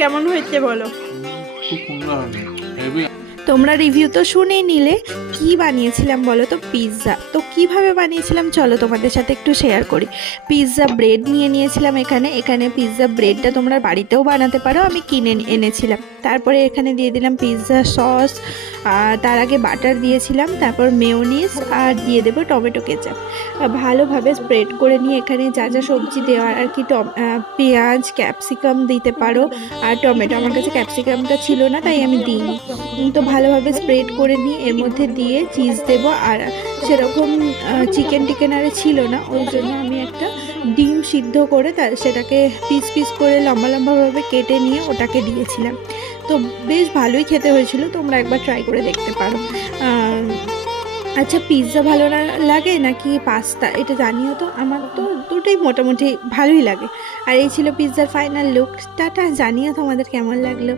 কেমন হয়েছে বলো। খুব সুন্দর হবে হেভি। তোমরা রিভিউ তো শুনেই নিলে, কি বানিয়েছিলাম বলো তো, পিৎজা। তো কিভাবে বানিয়েছিলাম চলো তোমাদের সাথে একটু শেয়ার করি। পিৎজা ব্রেড নিয়ে নিয়েছিলাম এখানে। এখানে পিৎজা ব্রেডটা তোমরা বাড়িতেও বানাতে পারো, আমি কিনে এনেছিলাম। তারপরে এখানে দিয়ে দিলাম পিৎজা সস, তার আগে বাটার দিয়েছিলাম, তারপর মেয়োনিজ, আর দিয়ে দেবো টমেটো কেচাপ। ভালোভাবে স্প্রেড করে নিয়ে এখানে যা যা সবজি দেওয়ার আর কি, পেঁয়াজ ক্যাপসিকাম দিতে পারো, আর টমেটো। আমার কাছে ক্যাপসিকামটা ছিল না তাই আমি দিইনি। তো ভালোভাবে স্প্রেড করে নিয়ে এর মধ্যে দিয়ে চিজ দেব। আর সেরকম চিকেন টিকেন আরে ছিল না, ওই জন্য আমি একটা ডিম সিদ্ধ করে সেটাকে পিস পিস করে লম্বা লম্বাভাবে কেটে নিয়ে ওটাকে দিয়েছিলাম। তো বেশ ভালোই খেতে হয়েছিল, তোমরা একবার ট্রাই করে দেখতে পারো। আচ্ছা, পিৎজা ভালো লাগে নাকি পাস্তা এটা জানিও তো। আমার তো দুটোই মোটামুটি ভালোই লাগে। আর এই ছিল পিৎজার ফাইনাল লুক। টাটা, জানিও তোমাদের কেমন লাগলো।